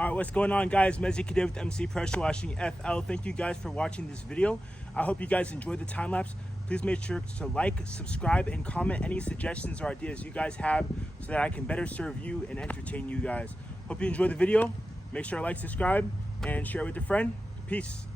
All right, what's going on, guys? Mezzy Cadet with MC Pressure Washing FL. Thank you guys for watching this video. I hope you guys enjoyed the time lapse. Please make sure to like, subscribe, and comment any suggestions or ideas you guys have so that I can better serve you and entertain you guys. Hope you enjoyed the video. Make sure to like, subscribe, and share it with your friend. Peace.